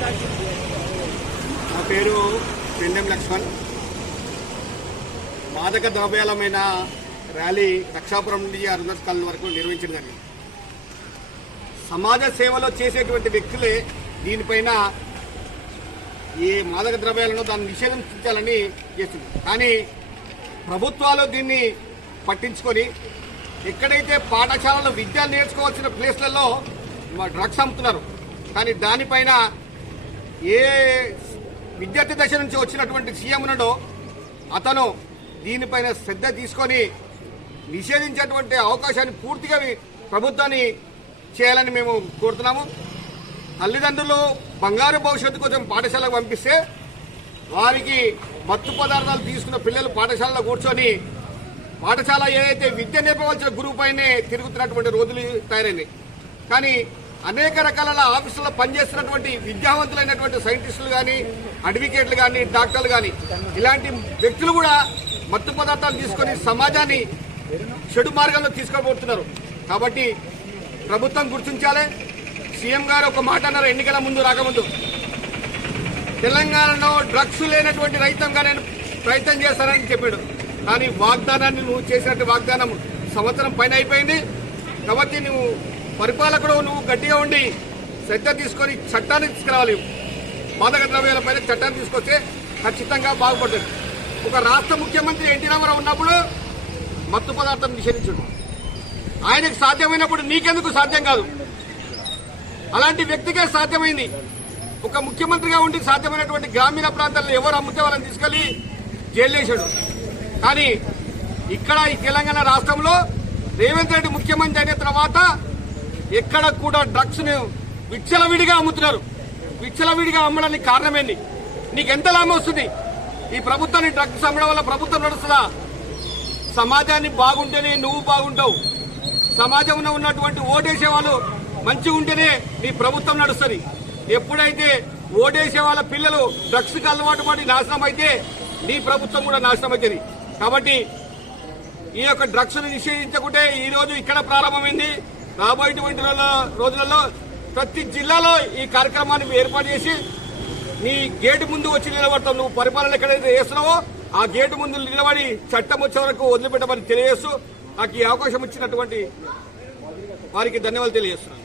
నా పేరు పెండెం లక్ష్మణ్. మాదక ద్రవ్యాలమైన ర్యాలీ రక్షాపురం నుండి అరుణత్ కాలనీ వరకు నిర్వహించడం జరిగింది. సమాజ సేవలో చేసేటువంటి వ్యక్తులే దీనిపైన ఈ మాదక ద్రవ్యాలను దాన్ని నిషేధించాలని చేస్తుంది కానీ ప్రభుత్వాలు దీన్ని పట్టించుకొని ఎక్కడైతే పాఠశాలలో విద్య నేర్చుకోవాల్సిన ప్లేస్లలో మా డ్రగ్స్ అమ్ముతున్నారు. కానీ దానిపైన ఏ విద్యార్థి దశ నుంచి వచ్చినటువంటి సీఎం ఉన్నాడో అతను దీనిపైన శ్రద్ధ తీసుకొని నిషేధించేటువంటి అవకాశాన్ని పూర్తిగా ప్రభుత్వాన్ని చేయాలని మేము కోరుతున్నాము. తల్లిదండ్రులు బంగారు భవిష్యత్తు కోసం పాఠశాలకు పంపిస్తే వారికి మత్తు పదార్థాలు తీసుకున్న పిల్లలు పాఠశాలలో కూర్చొని పాఠశాల ఏదైతే విద్య నేర్పవలసిన గురువు పైనే తిరుగుతున్నటువంటి రోజులు తయారైనాయి. కానీ అనేక రకాల ఆఫీసుల్లో పనిచేస్తున్నటువంటి విద్యావంతులైనటువంటి సైంటిస్టులు కానీ అడ్వకేట్లు కానీ డాక్టర్లు కానీ ఇలాంటి వ్యక్తులు కూడా మత్తు పదార్థాలు తీసుకొని సమాజాన్ని చెడు మార్గంలో తీసుకోబోతున్నారు కాబట్టి ప్రభుత్వం గుర్తించాలి. సీఎం గారు ఒక మాట అన్నారు ఎన్నికల ముందు రాకముందు. తెలంగాణలో డ్రగ్స్ లేనటువంటి రైతంగా నేను ప్రయత్నం చేస్తానని చెప్పాడు. కానీ వాగ్దానాన్ని నువ్వు చేసినట్టు వాగ్దానం సంవత్సరం పైన అయిపోయింది. కాబట్టి నువ్వు పరిపాలకుడు నువ్వు గట్టిగా ఉండి శ్రద్ధ తీసుకొని చట్టాన్ని తీసుకురావాలి. మాదక ద్రవ్యాల పైన చట్టాన్ని తీసుకొస్తే ఖచ్చితంగా బాగుపడుతుంది. ఒక రాష్ట్ర ముఖ్యమంత్రి ఎన్టీ రామారావు ఉన్నప్పుడు మత్తు పదార్థం నిషేధించుడు. ఆయనకు సాధ్యమైనప్పుడు నీకెందుకు సాధ్యం కాదు? అలాంటి వ్యక్తికే సాధ్యమైంది. ఒక ముఖ్యమంత్రిగా ఉండి సాధ్యమైనటువంటి గ్రామీణ ప్రాంతాల్లో ఎవరు అమ్మితే వాళ్ళని తీసుకెళ్ళి జైలు కానీ ఇక్కడ ఈ తెలంగాణ రాష్ట్రంలో రేవంత్ రెడ్డి ముఖ్యమంత్రి అయిన తర్వాత ఎక్కడ కూడా డ్రగ్స్ను విచ్చలవిడిగా అమ్ముతున్నారు. విచ్చలవిడిగా అమ్మడానికి కారణమేంది? నీకు ఎంత లాభం వస్తుంది? ఈ ప్రభుత్వాన్ని డ్రగ్స్ అమ్మడం వల్ల ప్రభుత్వం నడుస్తుందా? సమాజాన్ని బాగుంటేనే నువ్వు బాగుంటావు. సమాజంలో ఉన్నటువంటి ఓటేసే వాళ్ళు మంచిగా ఉంటేనే నీ ప్రభుత్వం నడుస్తుంది. ఎప్పుడైతే ఓటేసే వాళ్ళ పిల్లలు డ్రగ్స్కి అలవాటు పడి నాశనం అయితే నీ ప్రభుత్వం కూడా నాశనం అవుతుంది కాబట్టి ఈ యొక్క డ్రగ్స్ను నిషేధించకుంటే ఈ రోజు ఇక్కడ ప్రారంభమైంది. రాబోయేటువంటి రోజులలో ప్రతి జిల్లాలో ఈ కార్యక్రమాన్ని ఏర్పాటు చేసి నీ గేటు ముందు వచ్చి నిలబడతావు. నువ్వు పరిపాలన ఎక్కడైతే చేస్తున్నావో ఆ గేటు ముందు నిలబడి చట్టం వచ్చే వరకు వదిలిపెట్టమని తెలియజేస్తూ నాకు ఈ అవకాశం ఇచ్చినటువంటి వారికి ధన్యవాదాలు తెలియజేస్తున్నాను.